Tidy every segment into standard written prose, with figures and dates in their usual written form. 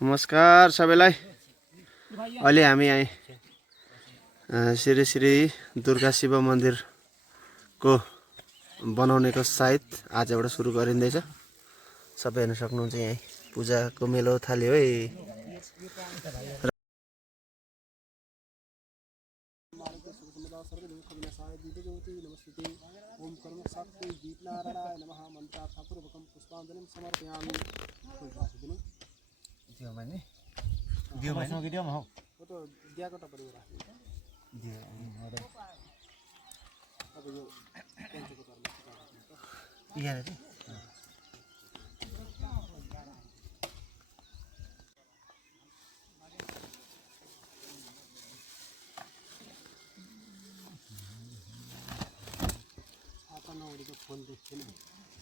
नमस्कार सबैलाई। अहिले हामी श्री श्री दुर्गा शिव मन्दिरको बनाउनेको साइत आजबाट सुरु गरिँदैछ। सबै हेर्न सक्नुहुन्छ यहाँ पूजाको मेलो थाल्यो है।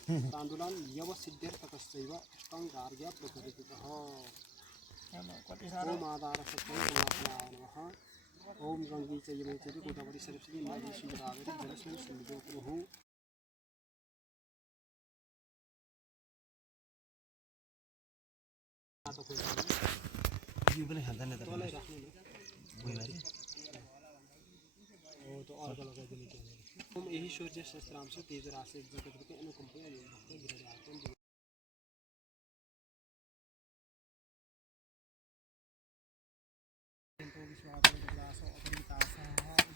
तांदुलान यवसिद्ध्यर्थकश्चैव अष्टांगार्घ्य प्रकृतितः। ओम आधारसत्त्वं नमः। ओम गंगे च यमुने चैव गोदावरी सरस्वती नदी गोदावरी जलस्मिन् सन्निधौ कुरु। यो पनि खाँदैन त तलै राख्नु नि बुइनारी ओ त अर्को लगाइदिनु के ओम यही सूर्य सहस्त्रांश तेज राशि जगत के अनुकंप भक्त गिरजातन तो विश्वास ग्लास अपरितास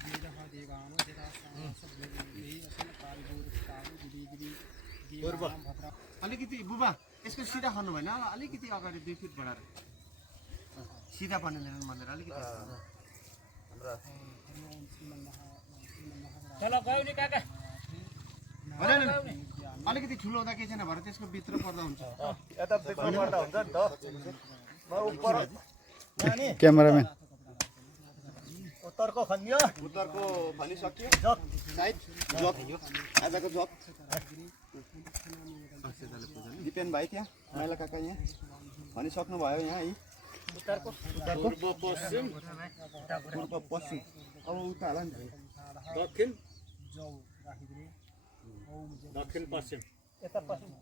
वेदः देवानो जरासं सब्येहि असन कालगोरस्तानु गिरिगिरि पूर्व अलिकति बुबा यसको सिधा खन्नु भएन अलिकति अगाडि 2 फिट बढाएर सिधा बनिँदैन भनेर अलिकति हाम्रो चलो गयो नि काका हैन अलिकति ठुलो हुँदा के छैन भरे त्यसको भित्र पर्दा हुन्छ यता भित्र पर्दा हुन्छ नि त म उपर नानी क्यामेराम्यान उत्तरको खन्यो उत्तरको भनिसक्यो जप साइड जप आजको जप दिपेन भाइ त्यहाँ माइला काका यहाँ भनिसक्नु भयो यहाँ है उत्तरको पूर्व पश्चिम अब उता होला नि दक्षिण दक्षिण पश्चिम यता पश्चिम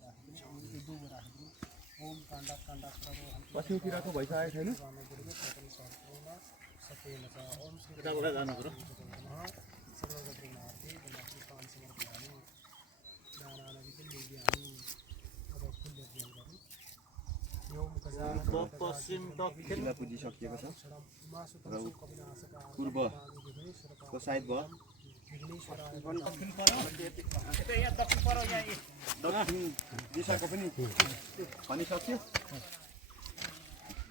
पश्चिमतिरको भइसकेको छैन यताबाट जानु पर्यो पश्चिम दक्षिण पुजिसकिएको छ र पूर्वको साइड भयो दक्षिण दिशाको पनि भनिसक्यो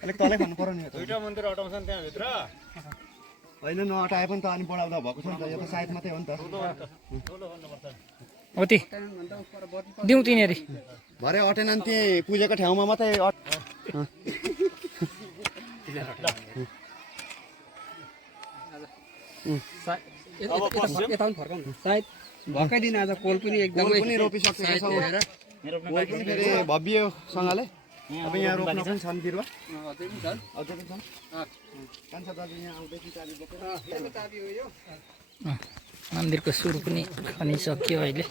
अलिक तलै भन्नु पर्यो नि दुईटा मन्दिर अटाउँछ नि त्यहाँभित्र होइन नअटाए पनि त अनि बढाउँदा भएको छ नि त यो त साइड मात्रै हो नि त होती दिउँ तिनीहरु भरे अटेन नि त्यही पूजाको ठाउँमा मात्रै सायद भकै दिन आज कोल पनि एकदमै पनि रोपिसकेको छ कोल पनि फेरि भव्यसँगले अब यहाँ रोप्न पनि छन् बिरुवा अझै पनि छन् कान्छा दाजु यहाँ आउँदैछ चाबी बोकेर मन्दिरको सुरु पनि खनिसक्यो अहिले।